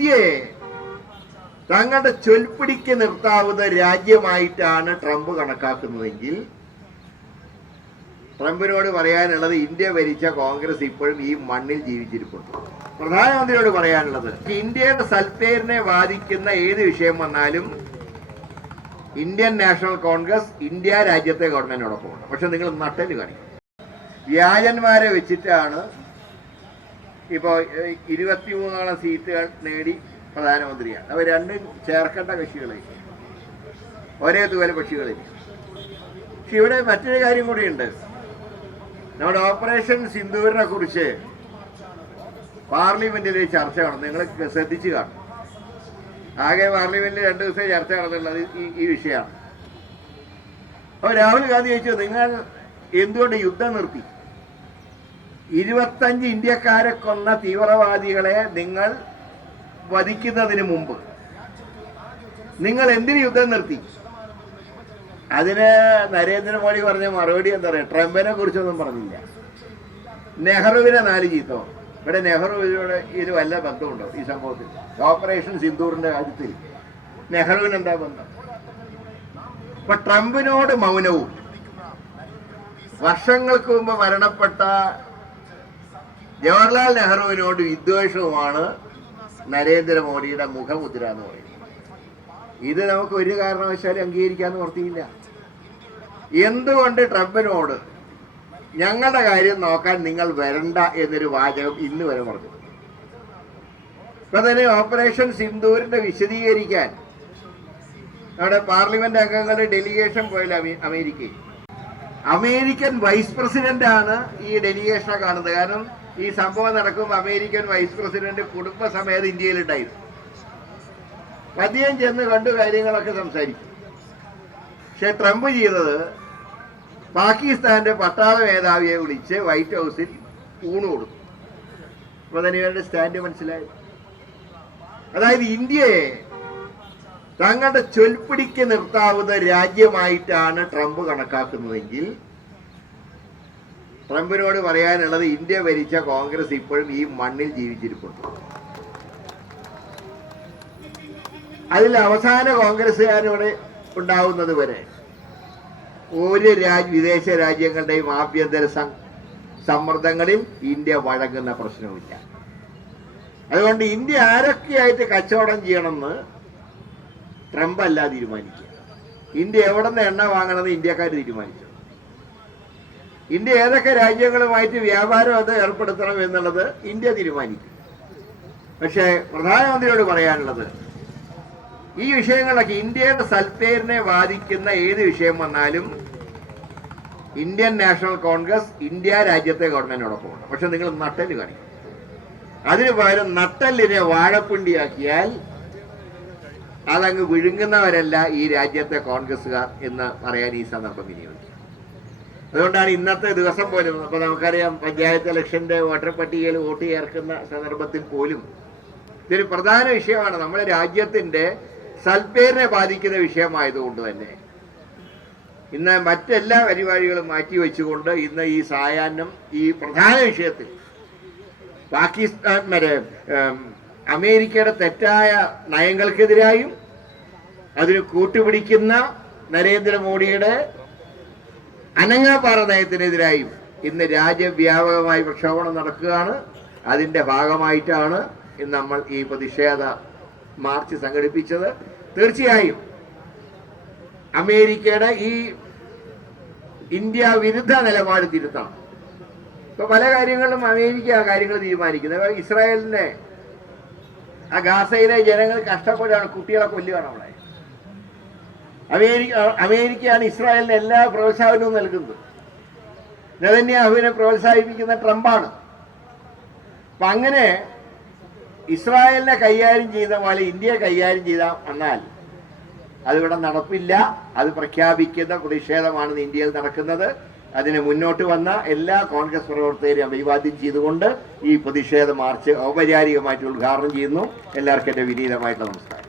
ഇന്ത്യയെ തങ്ങളുടെ ചൊൽപ്പിടിക്ക് നിർത്താവുന്ന രാജ്യമായിട്ടാണ് ട്രംപ് കണക്കാക്കുന്നതെങ്കിൽ ട്രംപിനോട് പറയാനുള്ളത് ഇന്ത്യ ഭരിച്ച കോൺഗ്രസ് ഇപ്പോഴും ഈ മണ്ണിൽ ജീവിച്ചിരിപ്പുണ്ട്. പ്രധാനമന്ത്രിയോട് പറയാനുള്ളത് ഇന്ത്യയുടെ സൽപേരിനെ ബാധിക്കുന്ന ഏത് വിഷയം വന്നാലും ഇന്ത്യൻ നാഷണൽ കോൺഗ്രസ് ഇന്ത്യ രാജ്യത്തെ ഗവൺമെന്റിനോടൊപ്പമുണ്ട്. പക്ഷെ നിങ്ങൾ നട്ടൽ കാണിക്കും വ്യാജന്മാരെ വെച്ചിട്ടാണ് ഇപ്പോൾ ഇരുപത്തിമൂന്നോളം സീറ്റുകൾ നേടി പ്രധാനമന്ത്രിയാണ്. അവർ രണ്ടും ചേർക്കേണ്ട കക്ഷികളേ. ഒരേ ദൂരെ കക്ഷികളിൽ പക്ഷെ ഇവിടെ മറ്റൊരു കാര്യം കൂടിയുണ്ട് നമ്മുടെ ഓപ്പറേഷൻ സിന്ദൂരിനെ കുറിച്ച് പാർലമെന്റിൽ ചർച്ച കാണും. നിങ്ങൾ ശ്രദ്ധിച്ചു കാണും. ആകെ പാർലമെന്റിൽ രണ്ട് ദിവസത്തെ ചർച്ച നടന്നുള്ളത് ഈ ഈ വിഷയമാണ്. അപ്പോൾ രാഹുൽ ഗാന്ധി ചോദിച്ചു നിങ്ങൾ എന്തുകൊണ്ട് യുദ്ധം നിർത്തി? ഇരുപത്തഞ്ച് ഇന്ത്യക്കാരെ കൊന്ന തീവ്രവാദികളെ നിങ്ങൾ വധിക്കുന്നതിന് മുമ്പ്. നിങ്ങൾ എന്തിന് യുദ്ധം നിർത്തി? അതിന് നരേന്ദ്രമോദി പറഞ്ഞ മറുപടി എന്താ പറയുക ട്രംപിനെ കുറിച്ചൊന്നും പറഞ്ഞില്ല. നെഹ്റുവിനെ നാല് ചീത്തോ? ഇവിടെ നെഹ്റുവിനോട് ഇത് വല്ല ബന്ധമുണ്ടോ ഈ സംഭവത്തിൽ? ഓപ്പറേഷൻ സിന്ദൂറിന്റെ കാര്യത്തിൽ നെഹ്റുവിന് എന്താ ബന്ധം? ഇപ്പൊ ട്രംപിനോട് മൗനവും. വർഷങ്ങൾക്ക് മുമ്പ് മരണപ്പെട്ട ജവഹർലാൽ നെഹ്റുവിനോട് വിദ്വേഷവുമാണ് നരേന്ദ്രമോദിയുടെ മുഖമുദ്ര എന്ന് പറയുന്നത്. ഇത് നമുക്ക് ഒരു കാരണവശാലും അംഗീകരിക്കാൻ ഓർത്തിയില്ല. എന്തുകൊണ്ട് ട്രംപിനോട് ഞങ്ങളുടെ കാര്യം നോക്കാൻ നിങ്ങൾ വരണ്ട എന്നൊരു വാചകം ഇന്ന് വരെ പറഞ്ഞു ഇപ്പൊ തന്നെ ഓപ്പറേഷൻ സിന്ദൂരിന്റെ വിശദീകരിക്കാൻ നമ്മുടെ പാർലമെന്റ് അംഗങ്ങളുടെ ഡെലിഗേഷൻ പോയാൽ അമേരിക്കയിൽ. അമേരിക്കൻ വൈസ് പ്രസിഡന്റ് ആണ് ഈ ഡെലിഗേഷനെ കാണുന്നത്. കാരണം ഈ സംഭവം നടക്കുമ്പോൾ അമേരിക്കൻ വൈസ് പ്രസിഡന്റ് കുടുംബസമേതം ഇന്ത്യയിലുണ്ടായിരുന്നു. അദ്ദേഹം ചെന്ന് കണ്ടു കാര്യങ്ങളൊക്കെ സംസാരിക്കും. പക്ഷെ ട്രംപ് ചെയ്തത് പാകിസ്ഥാന്റെ പട്ടാള മേധാവിയെ വിളിച്ച് വൈറ്റ് ഹൗസിൽ ഊണ് കൊടുത്തു. അപ്പൊ തന്നെ ഇവരുടെ സ്റ്റാൻഡ് മനസ്സിലായി. അതായത് ഇന്ത്യയെ തങ്ങളുടെ ചൊൽപ്പിടിക്ക് നിർത്താവുന്ന രാജ്യമായിട്ടാണ് ട്രംപ് കണക്കാക്കുന്നതെങ്കിൽ ട്രംപിനോട് പറയാനുള്ളത് ഇന്ത്യ ഭരിച്ച കോൺഗ്രസ് ഇപ്പോഴും ഈ മണ്ണിൽ ജീവിച്ചിരിപ്പുണ്ട്. അതിൽ അവസാന കോൺഗ്രസ്സുകാരോട് ഉണ്ടാവുന്നത് വരെ ഒരു രാജ് വിദേശ രാജ്യങ്ങളുടെയും ആഭ്യന്തര സമ്മർദ്ദങ്ങളിൽ ഇന്ത്യ വഴങ്ങുന്ന പ്രശ്നവുമില്ല. അതുകൊണ്ട് ഇന്ത്യ ആരൊക്കെയായിട്ട് കച്ചവടം ചെയ്യണമെന്ന് ട്രംപ് അല്ല തീരുമാനിക്കുക. ഇന്ത്യ എവിടെ നിന്ന് എണ്ണ വാങ്ങണമെന്ന് ഇന്ത്യക്കാർ തീരുമാനിച്ചു. ഇന്ത്യ ഏതൊക്കെ രാജ്യങ്ങളുമായിട്ട് വ്യാപാരം അത് ഏർപ്പെടുത്തണം എന്നുള്ളത് ഇന്ത്യ തീരുമാനിക്കും. പക്ഷേ പ്രധാനമന്ത്രിയോട് പറയാനുള്ളത് ഈ വിഷയങ്ങളൊക്കെ ഇന്ത്യയുടെ സൽപ്പേരിനെ ബാധിക്കുന്ന ഏത് വിഷയം വന്നാലും ഇന്ത്യൻ നാഷണൽ കോൺഗ്രസ് ഇന്ത്യ രാജ്യത്തെ ഗവൺമെന്റിനോടൊപ്പമാണ് പക്ഷെ നിങ്ങൾ നട്ടൽ കാണിക്കും. അതിന് പകരം നട്ടലിനെ വാഴപ്പിണ്ടിയാക്കിയാൽ അതങ്ങ് വിഴുങ്ങുന്നവരല്ല ഈ രാജ്യത്തെ കോൺഗ്രസ്സുകാർ എന്ന് പറയാൻ ഈ സന്ദർഭം വിനിയോഗിക്കും. അതുകൊണ്ടാണ് ഇന്നത്തെ ദിവസം പോലും അപ്പൊ നമുക്കറിയാം പഞ്ചായത്ത് ഇലക്ഷന്റെ വോട്ടർ പട്ടികയിൽ വോട്ട് ചേർക്കുന്ന സന്ദർഭത്തിൽ പോലും ഇതൊരു പ്രധാന വിഷയമാണ്. നമ്മുടെ രാജ്യത്തിന്റെ സൽപേരിനെ ബാധിക്കുന്ന വിഷയമായതുകൊണ്ട് തന്നെ. ഇന്ന് മറ്റെല്ലാ പരിപാടികളും മാറ്റിവെച്ചുകൊണ്ട് ഇന്ന് ഈ സായാഹ്നം ഈ പ്രധാന വിഷയത്തിൽ പാകിസ്ഥാൻ മറ്റേ അമേരിക്കയുടെ തെറ്റായ നയങ്ങൾക്കെതിരായും അതിന് കൂട്ടുപിടിക്കുന്ന നരേന്ദ്രമോദിയുടെ അനങ്ങാപ്പാറ നയത്തിനെതിരായും ഇന്ന് രാജ്യവ്യാപകമായി പ്രക്ഷോഭണം നടക്കുകയാണ്. അതിന്റെ ഭാഗമായിട്ടാണ് ഇന്ന് നമ്മൾ ഈ പ്രതിഷേധ മാർച്ച് സംഘടിപ്പിച്ചത്. തീർച്ചയായും അമേരിക്കയുടെ ഈ ഇന്ത്യ വിരുദ്ധ നിലപാട് തിരുത്തണം ഇപ്പൊ പല കാര്യങ്ങളിലും അമേരിക്ക ആ കാര്യങ്ങൾ തീരുമാനിക്കുന്നത്. ഇസ്രായേലിനെ ആ ഗാസയിലെ ജനങ്ങൾ കഷ്ടപ്പെടുകയാണ് കുട്ടികളെ കൊല്ലുകയാണ് അവിടെ. അമേരിക്ക അമേരിക്കയാണ് ഇസ്രായേലിന് എല്ലാ പ്രോത്സാഹനവും നൽകുന്നത്. നെതന്യാഹുവിനെ പ്രോത്സാഹിപ്പിക്കുന്ന ട്രംപാണ്. അപ്പൊ അങ്ങനെ ഇസ്രായേലിനെ കൈകാര്യം ചെയ്ത പോലെ ഇന്ത്യയെ കൈകാര്യം ചെയ്ത എന്നാൽ അതിവിടെ നടപ്പില്ല. അത് പ്രഖ്യാപിക്കുന്ന പ്രതിഷേധമാണ് ഇന്ത്യയിൽ നടക്കുന്നത്. അതിന് മുന്നോട്ട് വന്ന എല്ലാ കോൺഗ്രസ് പ്രവർത്തകരെയും അഭിവാദ്യം ചെയ്തുകൊണ്ട് ഈ പ്രതിഷേധ മാർച്ച് ഔപചാരികമായിട്ട് ഉദ്ഘാടനം ചെയ്യുന്നു. എല്ലാവർക്കും എന്റെ വിനീതമായിട്ടുള്ള നമസ്കാരം.